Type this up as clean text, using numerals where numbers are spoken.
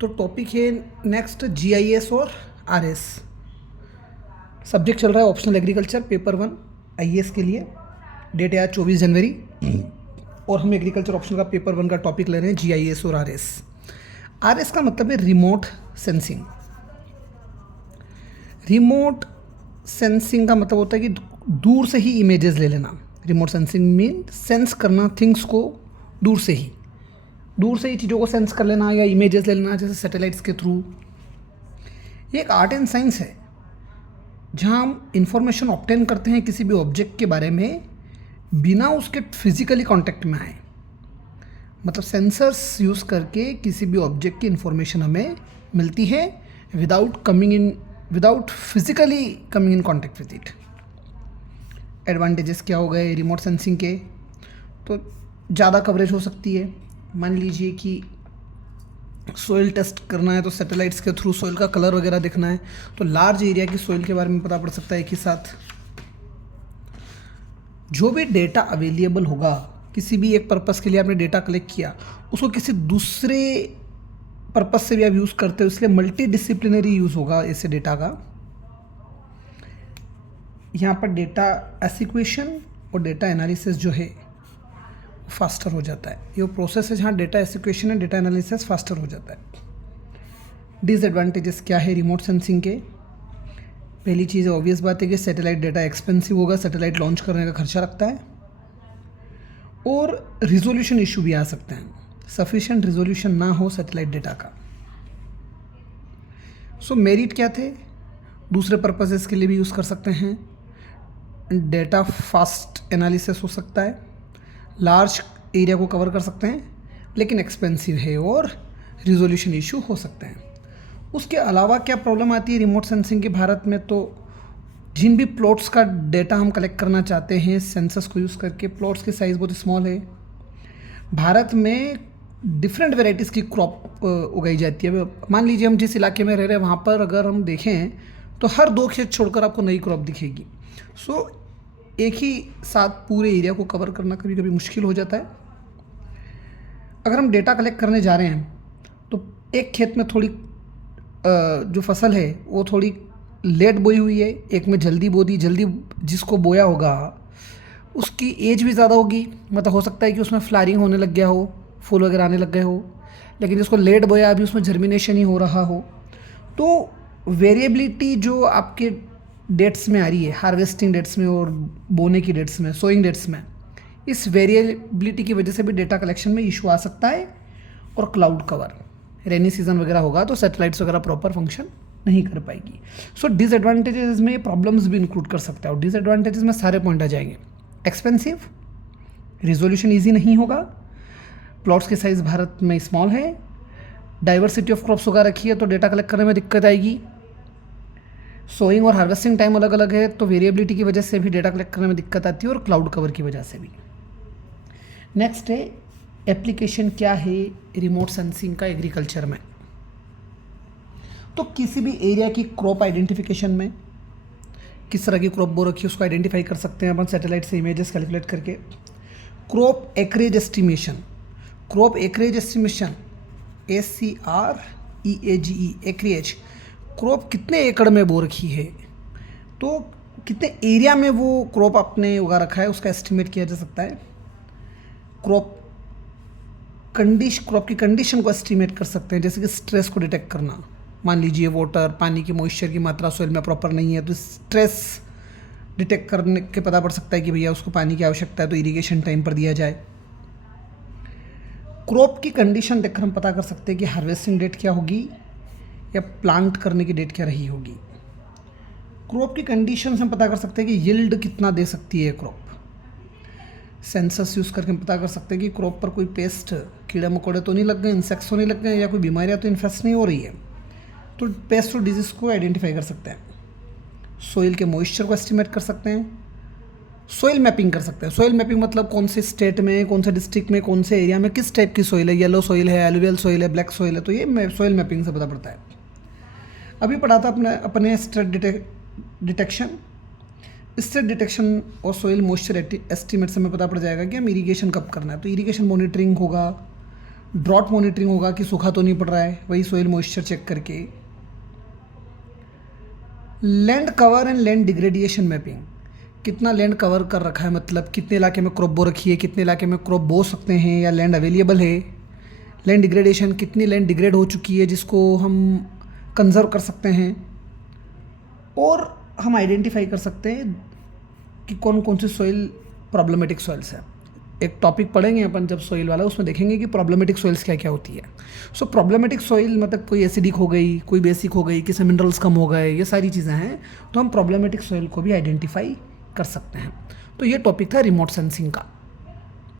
तो टॉपिक है next GIS और आरएस। सब्जेक्ट चल रहा है ऑप्शनल एग्रीकल्चर पेपर 1 आईएएस के लिए। डेट है आज 24 जनवरी और हम एग्रीकल्चर ऑप्शनल का पेपर 1 का टॉपिक ले रहे हैं जीआईएस और आरएस। आरएस का मतलब है रिमोट सेंसिंग। रिमोट सेंसिंग का मतलब होता है कि दूर से ही इमेजेस ले लेना। रिमोट सेंसिंग मीन सेंस करना थिंग्स को दूर से ही चीज़ों को सेंस कर लेना या इमेजेस ले लेना, जैसे सैटेलाइट्स के थ्रू। ये एक आर्ट एंड साइंस है जहाँ हम इंफॉर्मेशन ऑब्टेन करते हैं किसी भी ऑब्जेक्ट के बारे में बिना उसके फिजिकली कांटेक्ट में आए। मतलब सेंसर्स यूज़ करके किसी भी ऑब्जेक्ट की इंफॉर्मेशन हमें मिलती है without physically coming in contact with it. Advantages क्या हो गए रिमोट सेंसिंग के? तो ज़्यादा कवरेज हो सकती है। मान लीजिए कि सोइल टेस्ट करना है तो सैटेलाइट्स के थ्रू सोइल का कलर वगैरह देखना है, तो लार्ज एरिया की सोइल के बारे में पता पड़ सकता है एक ही साथ। जो भी डेटा अवेलेबल होगा, किसी भी एक पर्पस के लिए आपने डेटा कलेक्ट किया, उसको किसी दूसरे पर्पस से भी आप यूज़ करते हो, इसलिए मल्टी डिसिप्लिनरी यूज़ होगा ऐसे डेटा का। यहाँ पर डेटा एसिक्वेशन और डेटा एनालिसिस जो है फास्टर हो जाता है। ये प्रोसेस है जहाँ data acquisition and data analysis faster हो जाता है। डिसएडवांटेजेस क्या है रिमोट सेंसिंग के? पहली चीज़ ऑब्वियस बात है कि सैटेलाइट डेटा एक्सपेंसिव होगा, सैटेलाइट लॉन्च करने का खर्चा लगता है, और रिजोल्यूशन इशू भी आ सकते हैं, सफिशिएंट रिजोल्यूशन ना हो सैटेलाइट डेटा का। सो मेरिट क्या थे? दूसरे पर्पसेस के लिए भी यूज़ कर सकते हैं, डेटा फास्ट एनालिसिस हो सकता है, लार्ज एरिया को कवर कर सकते हैं, लेकिन एक्सपेंसिव है और रिजोल्यूशन इशू हो सकते हैं। उसके अलावा क्या प्रॉब्लम आती है रिमोट सेंसिंग के भारत में? तो जिन भी प्लॉट्स का डेटा हम कलेक्ट करना चाहते हैं सेंसस को यूज़ करके, प्लॉट्स की साइज़ बहुत स्मॉल है। भारत में डिफरेंट वेराइटीज़ की क्रॉप उगाई जाती है। मान लीजिए हम जिस इलाके में रह रहे हैं वहाँ पर अगर हम देखें तो हर 2 खेत छोड़कर आपको नई क्रॉप दिखेगी। सो एक ही साथ पूरे एरिया को कवर करना कभी कभी मुश्किल हो जाता है। अगर हम डेटा कलेक्ट करने जा रहे हैं तो एक खेत में थोड़ी जो फसल है वो थोड़ी लेट बोई हुई है, एक में जल्दी बो दी। जल्दी जिसको बोया होगा उसकी एज भी ज़्यादा होगी, मतलब हो सकता है कि उसमें फ्लावरिंग होने लग गया हो, फूल वगैरह आने लग गए हो। लेकिन जिसको लेट बोया अभी उसमें जर्मिनेशन ही हो रहा हो। तो वेरिएबिलिटी जो आपके डेट्स में आ रही है, हार्वेस्टिंग डेट्स में और बोने की डेट्स में, सोइंग डेट्स में, इस वेरिएबिलिटी की वजह से भी डेटा कलेक्शन में इशू आ सकता है। और क्लाउड कवर, रेनी सीजन वगैरह होगा तो सैटेलाइट्स वगैरह प्रॉपर फंक्शन नहीं कर पाएगी। सो डिसएडवांटेजेस में प्रॉब्लम्स भी इंक्लूड कर सकता है, और डिसएडवांटेजेस में सारे पॉइंट आ जाएंगे। एक्सपेंसिव, रिजोल्यूशन ईजी नहीं होगा, प्लॉट्स की साइज़ भारत में स्मॉल है, डाइवर्सिटी ऑफ क्रॉप्स उगा रखी है तो डेटा कलेक्ट करने में दिक्कत आएगी, सोइंग और हार्वेस्टिंग टाइम अलग अलग है तो वेरिएबिलिटी की वजह से भी डेटा कलेक्ट करने में दिक्कत आती है, और क्लाउड कवर की वजह से भी। नेक्स्ट है एप्लीकेशन क्या है रिमोट सेंसिंग का एग्रीकल्चर में? तो किसी भी एरिया की क्रॉप आइडेंटिफिकेशन में किस तरह की क्रॉप बो रखी है उसको आइडेंटिफाई कर सकते हैं अपन सैटेलाइट से इमेजेस कैलकुलेट करके। Crop acreage estimation, ACREAGE acreage, crop कितने एकड़ में बो रखी है, तो कितने एरिया में वो क्रॉप आपने उगा रखा है उसका एस्टिमेट किया जा सकता है। क्रॉप की कंडीशन को एस्टिमेट कर सकते हैं, जैसे कि स्ट्रेस को डिटेक्ट करना। मान लीजिए वाटर, पानी की मॉइस्चर की मात्रा सोइल में प्रॉपर नहीं है तो स्ट्रेस डिटेक्ट करने के पता पड़ सकता है कि भैया उसको पानी की आवश्यकता है तो इरिगेशन टाइम पर दिया जाए। क्रॉप की कंडीशन देखकर हम पता कर सकते हैं कि हार्वेस्टिंग डेट क्या होगी या प्लांट करने की डेट क्या रही होगी। क्रॉप की कंडीशन से हम पता कर सकते हैं कि यील्ड कितना दे सकती है क्रॉप। सेंसस यूज़ करके हम पता कर सकते हैं कि क्रॉप पर कोई पेस्ट, कीड़े मकोड़े तो नहीं लग गए, इंसेक्ट्स तो नहीं लग गए, या कोई बीमारियाँ तो इन्फेक्ट नहीं हो रही है, तो पेस्ट और डिजीज़ को आइडेंटिफाई कर सकते हैं। सोइल के मॉइस्चर को एस्टिमेट कर सकते हैं, सोइल मैपिंग कर सकते हैं। सोइल मैपिंग मतलब कौन से स्टेट में, कौन से डिस्ट्रिक्ट में, कौन से एरिया में किस टाइप की सोइल है, येलो सोइल है, एलुवियल सोइल है, ब्लैक सोइल है, तो ये सोइल मैपिंग से पता पड़ता है। अभी पढ़ा था अपने स्ट्रेस डिटेक्शन। स्ट्रेस डिटेक्शन और सोइल मॉइस्चर एस्टीमेट से हमें पता पड़ जाएगा कि हम इरिगेशन कब करना है, तो इरिगेशन मॉनिटरिंग होगा, ड्रॉट मॉनिटरिंग होगा कि सूखा तो नहीं पड़ रहा है, वही सोइल मॉइस्चर चेक करके। Land cover and land degradation mapping, कितना लैंड कवर कर रखा है, मतलब कितने इलाके में क्रॉप बो रखी है, कितने इलाके में क्रॉप बो सकते हैं या लैंड अवेलेबल है। लैंड डिग्रेडेशन, कितनी लैंड डिग्रेड हो चुकी है जिसको हम कंजर्व कर सकते हैं। और हम आइडेंटिफाई कर सकते हैं कि कौन कौन से सॉइल प्रॉब्लमेटिक सॉइल्स हैं। एक टॉपिक पढ़ेंगे अपन जब सॉइल वाला, उसमें देखेंगे कि प्रॉब्लमेटिक सॉइल्स क्या क्या होती है। सो प्रॉब्लमेटिक सॉइल मतलब कोई एसिडिक हो गई, कोई बेसिक हो गई, किसी मिनरल्स कम हो गए, ये सारी चीज़ें हैं। तो हम प्रॉब्लमेटिक सॉइल को भी आइडेंटिफाई कर सकते हैं। तो ये टॉपिक था रिमोट सेंसिंग का।